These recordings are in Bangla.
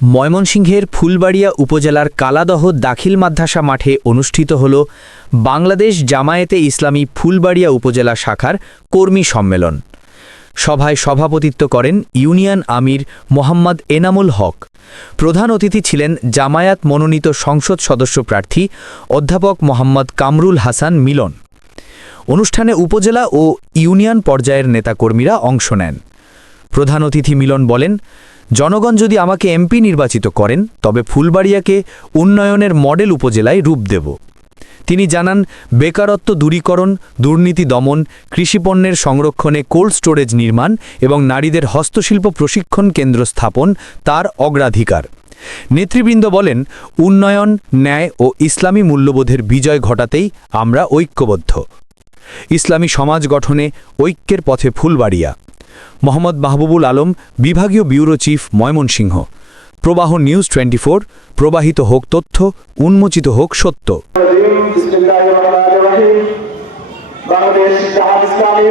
ময়মনসিংহের ফুলবাড়িয়া উপজেলার কালাদহ দাখিল মাদ্রাসা মাঠে অনুষ্ঠিত হল বাংলাদেশ জামায়াতে ইসলামী ফুলবাড়িয়া উপজেলা শাখার কর্মী সম্মেলন। সভায় সভাপতিত্ব করেন ইউনিয়ন আমির মোহাম্মদ এনামুল হক। প্রধান অতিথি ছিলেন জামায়াত মনোনীত সংসদ সদস্য প্রার্থী অধ্যাপক মোহাম্মদ কামরুল হাসান মিলন। অনুষ্ঠানে উপজেলা ও ইউনিয়ন পর্যায়ের নেতাকর্মীরা অংশ নেন। প্রধান অতিথি মিলন বলেন, জনগণ যদি আমাকে এমপি নির্বাচিত করেন তবে ফুলবাড়িয়াকে উন্নয়নের মডেল উপজেলায় রূপ দেব। তিনি জানান, বেকারত্ব দূরীকরণ, দুর্নীতি দমন, কৃষিপণ্যের সংরক্ষণে কোল্ড স্টোরেজ নির্মাণ এবং নারীদের হস্তশিল্প প্রশিক্ষণ কেন্দ্র স্থাপন তার অগ্রাধিকার। নেতৃবৃন্দ বলেন, উন্নয়ন, ন্যায় ও ইসলামী মূল্যবোধের বিজয় ঘটাতেই আমরা ঐক্যবদ্ধ। ইসলামী সমাজ গঠনে ঐক্যের পথে ফুলবাড়িয়া। মোহাম্মদ মাহবুবুল আলম, বিভাগীয় ব্যুরো চিফ, ময়মনসিংহ। প্রবাহ নিউজ 24, প্রবাহিত হোক তথ্য, উন্মোচিত হোক সত্য। বাংলাদেশ জামাত ইসলামী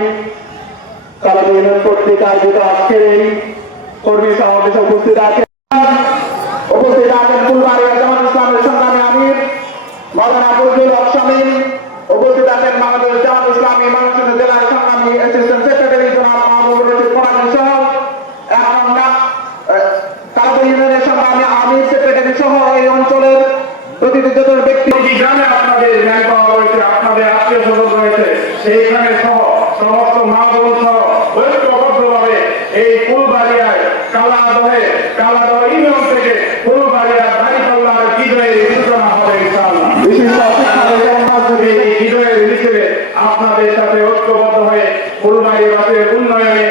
কালাদিনের কর্তৃক আয়োজিত আজকের এই কর্মী সমাবেশে উপস্থিত আছেন ফুলবাড়িয়া জামাত ইসলামের সংগ্রামী আমির মাওলানা ফজলুল হক শামীম, উপস্থিত আছেন বাংলাদেশ জামাত ইসলামী ময়মনসিংহ জেলার সংগ্রামী অ্যাসিস্ট্যান্ট সেক্রেটারি জনাব মাহবুবুর রশিদ ফরাজি সহ কালাদিনের সংগ্রামী আমির সেক্রেটারি সহ এই অঞ্চলের প্রতিটি যত ব্যক্তি গ্রামে আপনাদের ন্যায় পাওয়া রয়েছে, আপনাদের আত্মীয় স্বজন রয়েছে, সেইখানে সহ সমস্ত মা বোন সহ ঐক্যবদ্ধভাবে এই ফুলবাড়িয়ায় কালাদহ ইউনিয়ন থেকে ফুলবাড়িয়া দাঁড়িপাল্লার বিজয়ের সূচনা হবে ইনশাআল্লাহ। এই বিজয়ের হিসেবে আপনাদের সাথে ঐক্যবদ্ধ হয়ে ফুলবাড়িয়াবাসীর উন্নয়নে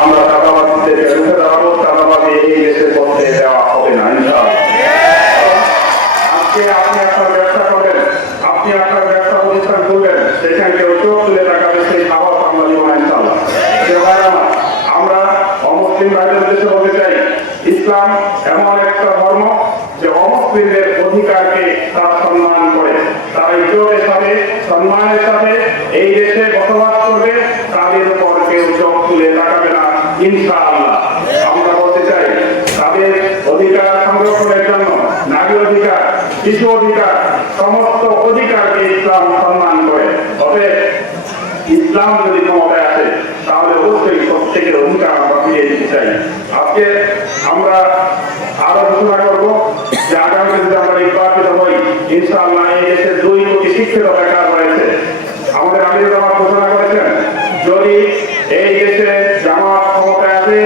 আমরা চাঁদাবাদীদেরকে রুখে দাঁড়াবো। চাঁদাবাদী এই দেশের পক্ষে দেওয়া হবে না ইনশাআল্লাহ। আপনি আপনার ব্যবসা করবেন, আপনি আপনার ব্যবসা প্রতিষ্ঠান করবেন, সেখানে কেউ চোখ তুলে তাকাবে, সেই খাবার আমরা দিব না ইনশাআল্লাহ। আমরা অমুসলিম ভাইদের উদ্দেশ্যে বলতে চাই, ইসলাম এমন একটা ধর্ম যে অমুসলিমদের অধিকারকে তার সম্মান করে, তারা ইজ্জতের সাথে সম্মানের সাথে এই দেশে বসবাস করবে, তাদের উপর কেউ চোখ তুলে তাকাবে না ইনশাআল্লাহ। আমরা বলতে চাই, তাদের অধিকার সংরক্ষণের জন্য নারী অধিকার, শিশু অধিকার, সমস্ত অধিকারকে ইসলাম সম্মান করে। তবে ইসলাম যদি ক্ষমতায় আসে তাহলে অবশ্যই প্রত্যেকের অধিকার আমরা ফিরিয়ে দিতে চাই। আজকে আমরা আরো ঘোষণা করব যে আগামীতে যদি আমরা নির্বাচিত হই, ইনশাআল্লাহ এই দেশে 2 কোটি শিক্ষিত বেকার রয়েছে। আমাদের আমির জামাত ঘোষণা করেছেন, যদি এই দেশে জামাত ক্ষমতায় আসে